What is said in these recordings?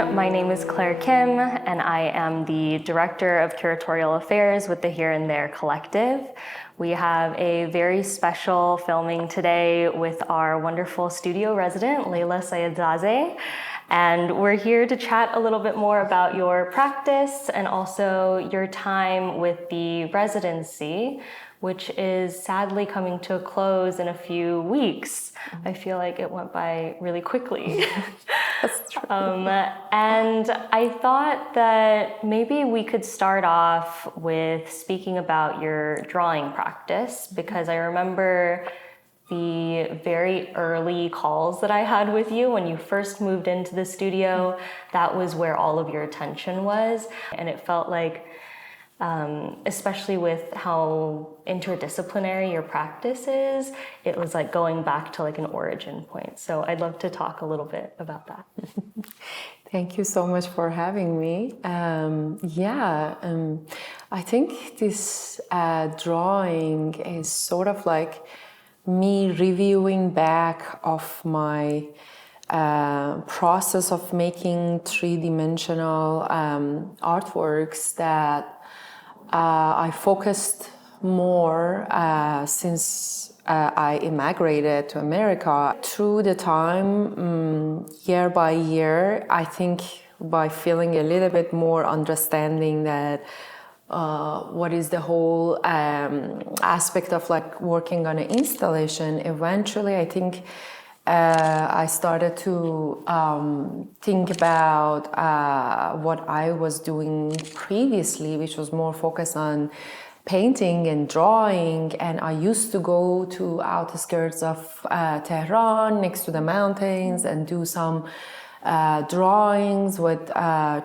My name is Claire Kim, and I am the Director of Curatorial Affairs with the Here and There Collective. We have a very special filming today with our wonderful studio resident, Leila Seyedzadeh. And we're here to chat a little bit more about your practice and also your time with the residency, which is sadly coming to a close in a few weeks. I feel like it went by really quickly. That's true. And I thought that maybe we could start off with speaking about your drawing practice, because I remember the very early calls that I had with you when you first moved into the studio. That was where all of your attention was. And it felt like, especially with how interdisciplinary your practice is, it was like going back to like an origin point. So I'd love to talk a little bit about that. Thank you so much for having me. I think this drawing is sort of like me reviewing back of my process of making three-dimensional artworks that I focused more since I immigrated to America. Through the time, year by year, I think by feeling a little bit more understanding that what is the whole aspect of like working on an installation, eventually I think I started to think about what I was doing previously, which was more focused on painting and drawing. And I used to go to outskirts of Tehran, next to the mountains, and do some drawings with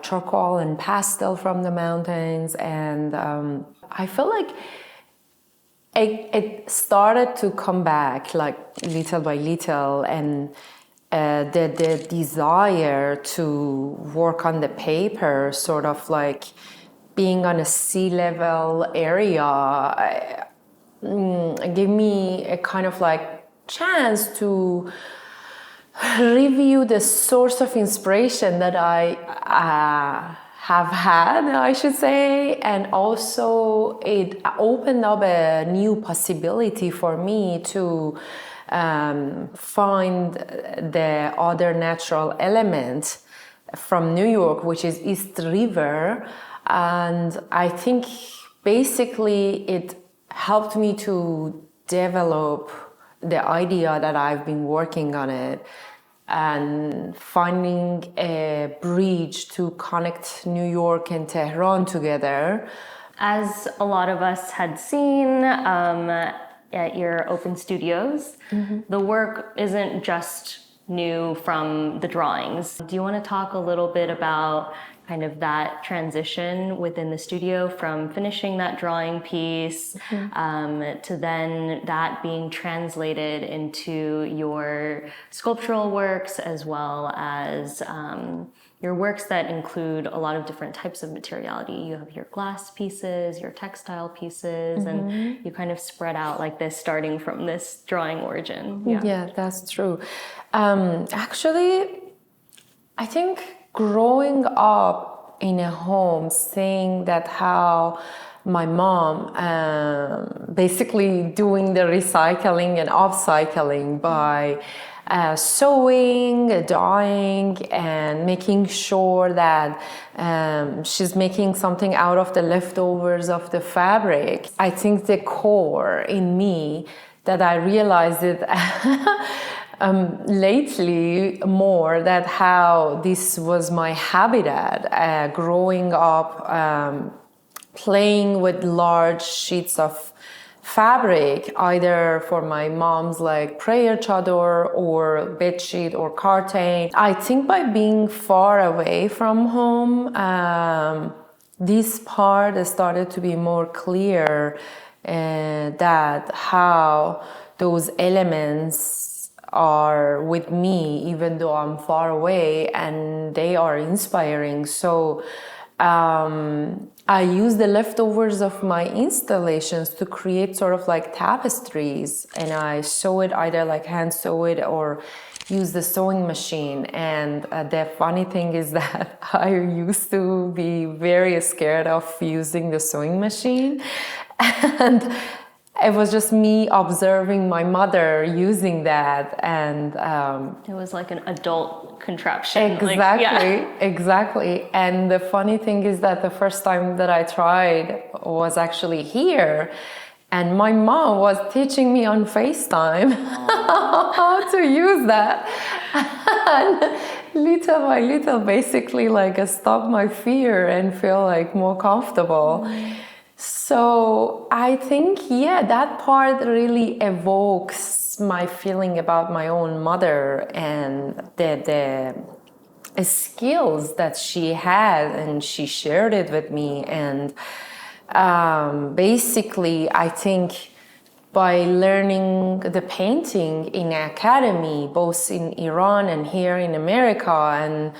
charcoal and pastel from the mountains. And I feel like it started to come back like little by little, and the desire to work on the paper, sort of like being on a sea level area, gave me a kind of like chance to review the source of inspiration that I have had, I should say, and also it opened up a new possibility for me to find the other natural element from New York, which is East River. And I think basically it helped me to develop the idea that I've been working on it, and finding a bridge to connect New York and Tehran together. As a lot of us had seen at your open studios, the work isn't just new from the drawings. Do you want to talk a little bit about kind of that transition within the studio from finishing that drawing piece to then that being translated into your sculptural works, as well as your works that include a lot of different types of materiality? You have your glass pieces, your textile pieces, and you kind of spread out like this, starting from this drawing origin. Yeah, that's true. Actually, I think growing up in a home, seeing that how my mom basically doing the recycling and upcycling by sewing, dyeing, and making sure that she's making something out of the leftovers of the fabric. I think the core in me that I realized it lately more, that how this was my habitat growing up, playing with large sheets of fabric, either for my mom's like prayer chador or bed sheet or curtain. I think by being far away from home, this part started to be more clear, that how those elements are with me even though I'm far away, and they are inspiring. So I use the leftovers of my installations to create sort of like tapestries, and I sew it, either like hand sew it or use the sewing machine. And the funny thing is that I used to be very scared of using the sewing machine. And it was just me observing my mother using that. And it was like an adult contraption. Exactly. And the funny thing is that the first time that I tried was actually here. And my mom was teaching me on FaceTime how to use that. And little by little, basically, like, stop my fear and feel like more comfortable. So I think, that part really evokes my feeling about my own mother and the skills that she had, and she shared it with me. And basically, I think by learning the painting in academy, both in Iran and here in America, and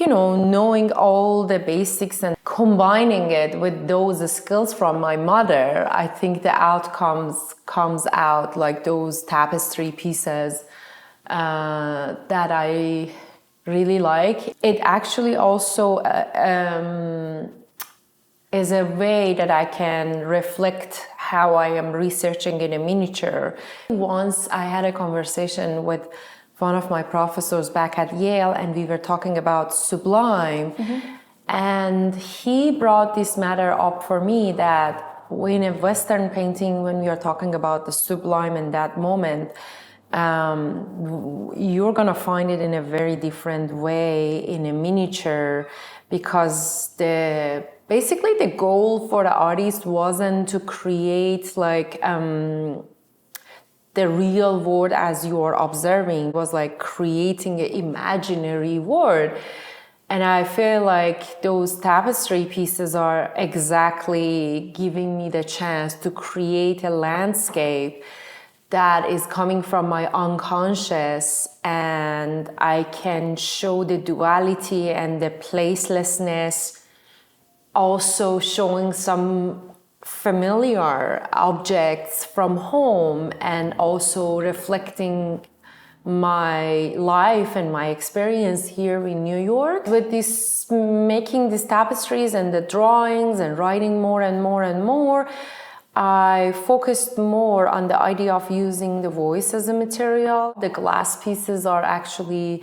knowing all the basics and combining it with those skills from my mother, I think the outcomes comes out like those tapestry pieces that I really like. It actually also is a way that I can reflect how I am researching in a miniature. Once I had a conversation with one of my professors back at Yale, and we were talking about sublime. And he brought this matter up for me that in a Western painting, when we are talking about the sublime in that moment, you're gonna find it in a very different way in a miniature, because basically the goal for the artist wasn't to create like the real world as you are observing. It was like creating an imaginary world. And I feel like those tapestry pieces are exactly giving me the chance to create a landscape that is coming from my unconscious, and I can show the duality and the placelessness, also showing some familiar objects from home, and also reflecting my life and my experience here in New York. With this, making these tapestries and the drawings and writing more and more and more, I focused more on the idea of using the voice as a material. The glass pieces are actually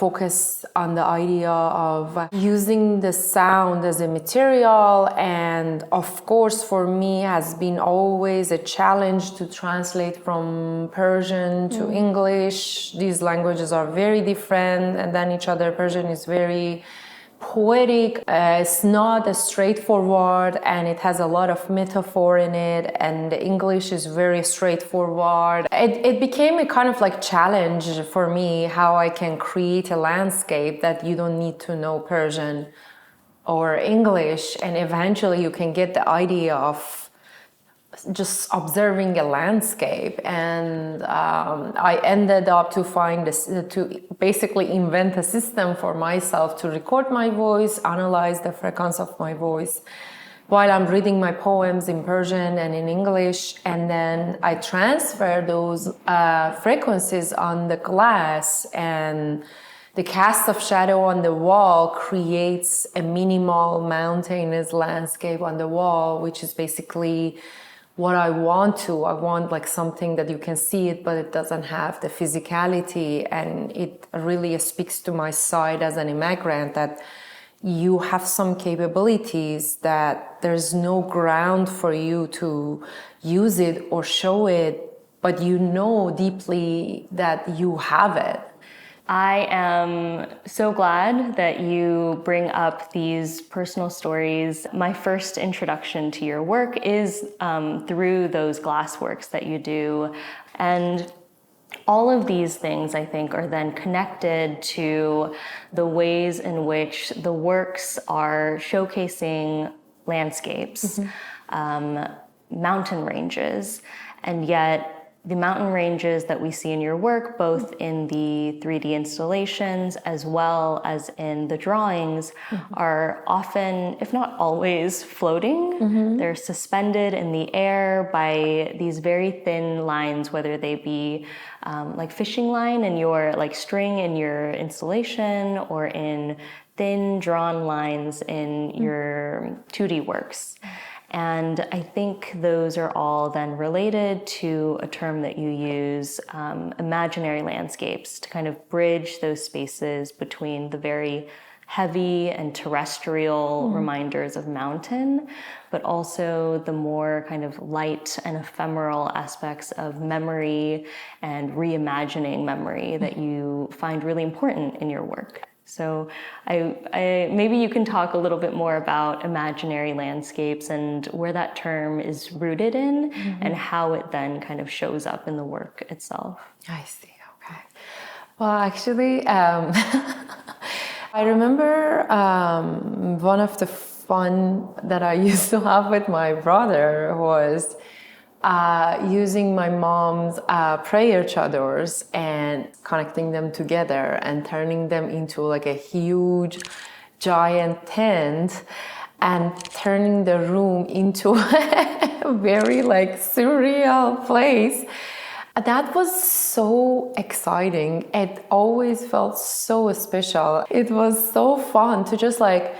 focus on the idea of using the sound as a material. And of course, for me, has been always a challenge to translate from Persian to English. These languages are very different than each other. Persian is very poetic. It's not as straightforward, and it has a lot of metaphor in it, and the English is very straightforward. It became a kind of like challenge for me, how I can create a landscape that you don't need to know Persian or English, and eventually you can get the idea of just observing a landscape. And I ended up to find this, to basically invent a system for myself to record my voice, analyze the frequency of my voice while I'm reading my poems in Persian and in English, and then I transfer those frequencies on the glass, and the cast of shadow on the wall creates a minimal mountainous landscape on the wall, which is basically what I want. I want like something that you can see it, but it doesn't have the physicality, and it really speaks to my side as an immigrant, that you have some capabilities that there's no ground for you to use it or show it, but you know deeply that you have it. I am so glad that you bring up these personal stories. My first introduction to your work is through those glass works that you do. And all of these things, I think, are then connected to the ways in which the works are showcasing landscapes, mountain ranges, and yet the mountain ranges that we see in your work, both in the 3D installations as well as in the drawings, are often, if not always, floating. They're suspended in the air by these very thin lines, whether they be like fishing line in your, like string in your installation, or in thin drawn lines in your 2D works. And I think those are all then related to a term that you use, imaginary landscapes, to kind of bridge those spaces between the very heavy and terrestrial reminders of mountain, but also the more kind of light and ephemeral aspects of memory and reimagining memory that you find really important in your work. So I maybe you can talk a little bit more about imaginary landscapes and where that term is rooted in, and how it then kind of shows up in the work itself. I see, okay. Well, actually, I remember one of the fun that I used to have with my brother was using my mom's prayer chadors and connecting them together and turning them into like a huge giant tent and turning the room into a very like surreal place. That was so exciting. It always felt so special. It was so fun to just like,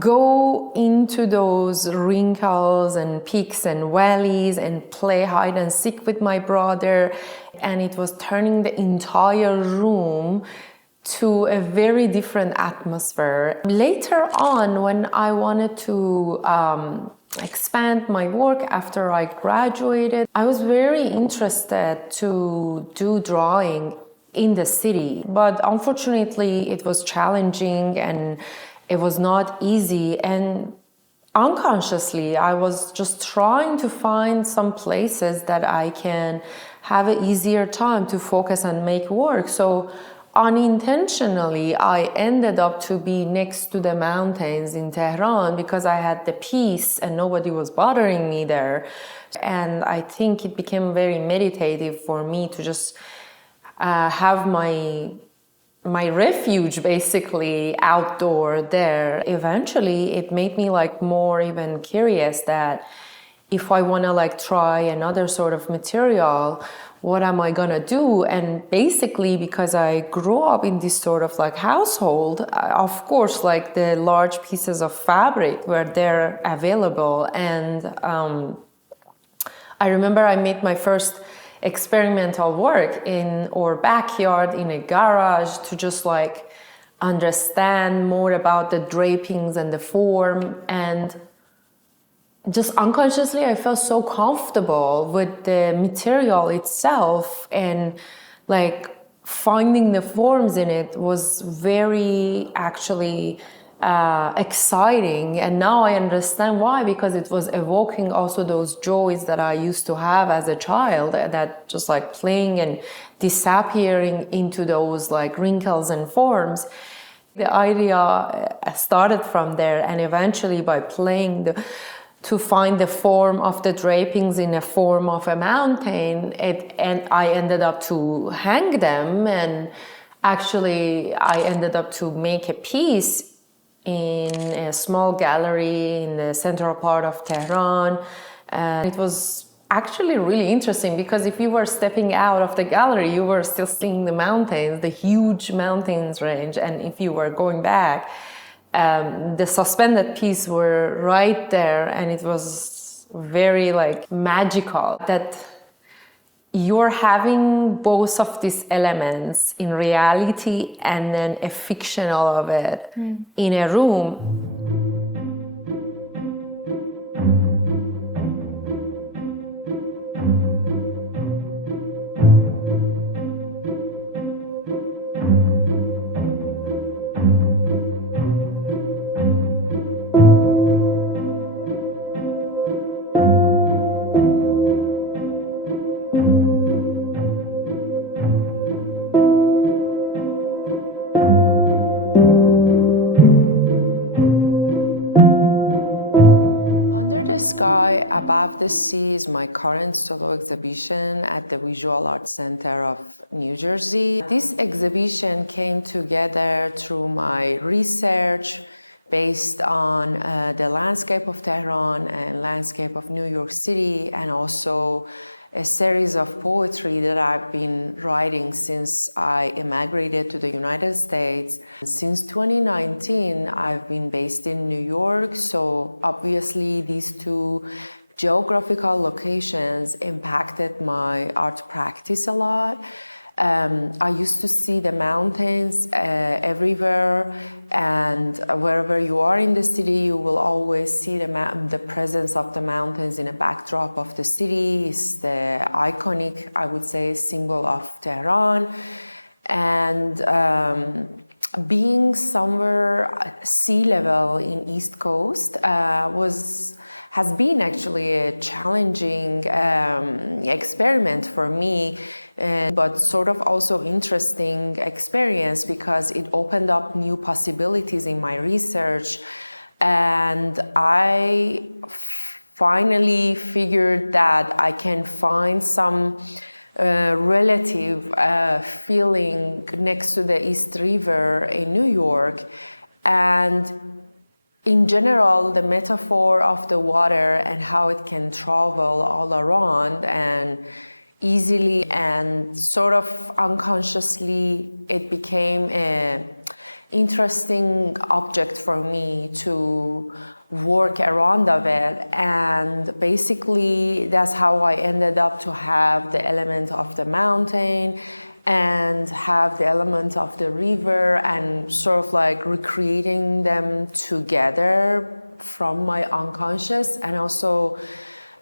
go into those wrinkles and peaks and valleys and play hide and seek with my brother. And it was turning the entire room to a very different atmosphere. Later on, when I wanted to expand my work after I graduated, I was very interested to do drawing in the city, but unfortunately it was challenging and it was not easy, and unconsciously I was just trying to find some places that I can have an easier time to focus and make work. So unintentionally I ended up to be next to the mountains in Tehran because I had the peace and nobody was bothering me there, and I think it became very meditative for me to just have my refuge basically outdoor there. Eventually it made me like more even curious that if I want to like try another sort of material, what am I gonna do? And basically, because I grew up in this sort of like household, of course like the large pieces of fabric were there available, and I remember I made my first experimental work in our backyard in a garage to just like understand more about the drapings and the form, and just unconsciously I felt so comfortable with the material itself, and like finding the forms in it was very actually exciting. And now I understand why, because it was evoking also those joys that I used to have as a child, that just like playing and disappearing into those like wrinkles and forms. The idea started from there, and eventually by playing to find the form of the drapings in a form of a mountain, and I ended up to hang them, and actually I ended up to make a piece in a small gallery in the central part of Tehran. And it was actually really interesting because if you were stepping out of the gallery, you were still seeing the mountains, the huge mountains range. And if you were going back, the suspended piece were right there, and it was very like magical that you're having both of these elements in reality and then a fictional of it in a room. the Sky, Above the Sea is my current solo exhibition at the Visual Arts Center of New Jersey. This exhibition came together through my research based on the landscape of Tehran and landscape of New York City, and also a series of poetry that I've been writing since I immigrated to the United States. Since 2019, I've been based in New York, so obviously these two geographical locations impacted my art practice a lot. I used to see the mountains everywhere, and wherever you are in the city, you will always see the presence of the mountains in a backdrop of the city. It's the iconic, I would say, symbol of Tehran. And being somewhere sea level in East Coast has been actually a challenging experiment for me, but sort of also interesting experience because it opened up new possibilities in my research. And I finally figured that I can find some relative feeling next to the East River in New York. And in general, the metaphor of the water and how it can travel all around and easily, and sort of unconsciously, it became an interesting object for me to work around of it. And basically, that's how I ended up to have the element of the mountain and have the element of the river, and sort of like recreating them together from my unconscious, and also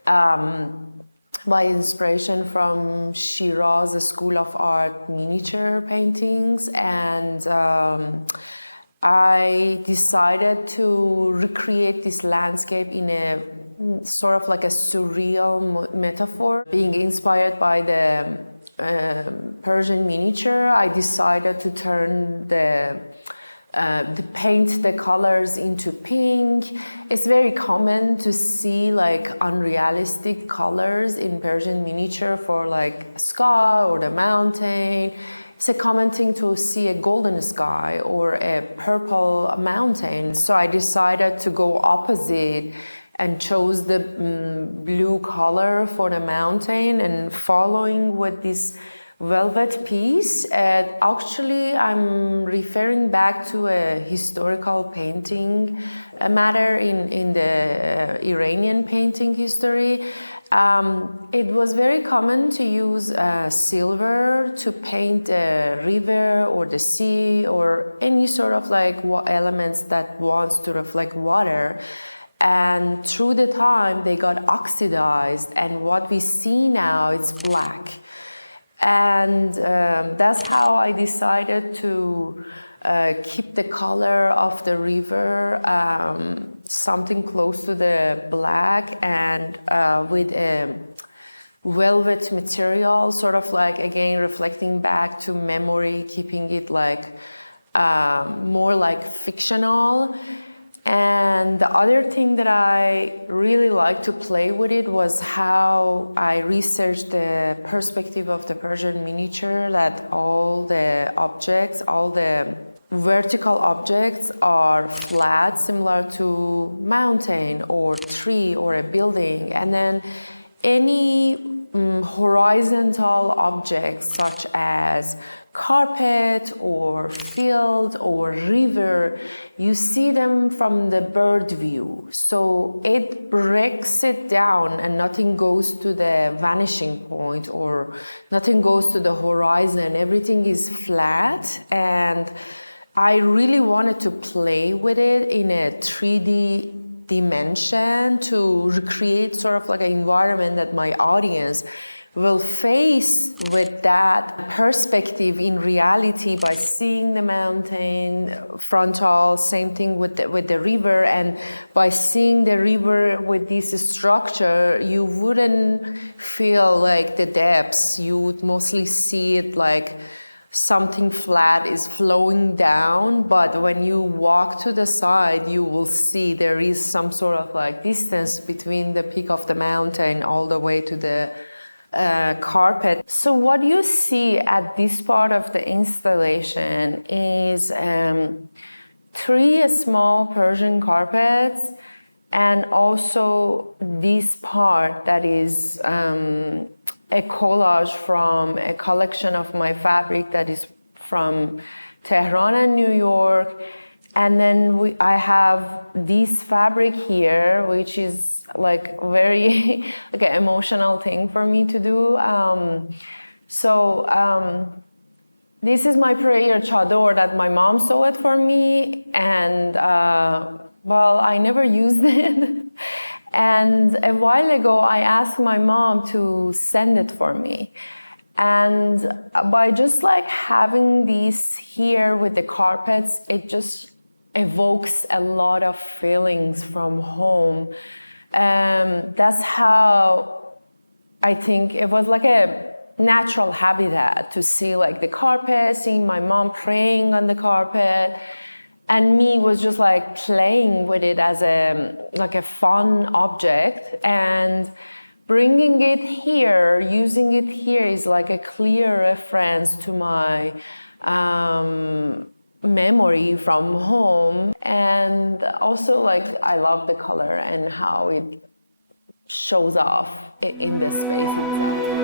by inspiration from Shiraz School of Art miniature paintings. And I decided to recreate this landscape in a sort of like a surreal metaphor. Being inspired by the Persian miniature, I decided to turn to paint the colors into pink. It's very common to see like unrealistic colors in Persian miniature for like sky or the mountain. It's a common thing to see a golden sky or a purple mountain. So I decided to go opposite and chose the blue color for the mountain, and following with this velvet piece. Actually, I'm referring back to a historical painting matter in the Iranian painting history. It was very common to use silver to paint the river or the sea or any sort of like elements that wants to reflect water. And through the time, they got oxidized, and what we see now, it's black. And that's how I decided to keep the color of the river something close to the black, and with a velvet material, sort of like, again, reflecting back to memory, keeping it like more like fictional. And the other thing that I really liked to play with it was how I researched the perspective of the Persian miniature, that all the objects, all the vertical objects are flat, similar to mountain or tree or a building. And then any horizontal objects such as carpet or field or river, you see them from the bird view. So it breaks it down, and nothing goes to the vanishing point or nothing goes to the horizon. Everything is flat, and I really wanted to play with it in a 3D dimension to recreate sort of like an environment that my audience will face with that perspective in reality by seeing the mountain frontal, same thing with the river. And by seeing the river with this structure, you wouldn't feel like the depths. You would mostly see it like something flat is flowing down, but when you walk to the side, you will see there is some sort of like distance between the peak of the mountain all the way to the carpet. So what you see at this part of the installation is 3 small Persian carpets, and also this part that is a collage from a collection of my fabric that is from Tehran and New York. And then I have this fabric here, which is like very like an emotional thing for me to do. This is my prayer chador that my mom sewed for me, and well, I never used it. And a while ago, I asked my mom to send it for me. And by just like having these here with the carpets, it just evokes a lot of feelings from home. That's how I think it was like a natural habitat to see like the carpet, seeing my mom praying on the carpet, and me was just like playing with it as a fun object, and bringing it here, using it here is like a clear reference to my memory from home. And also like I love the color and how it shows off in the space itself.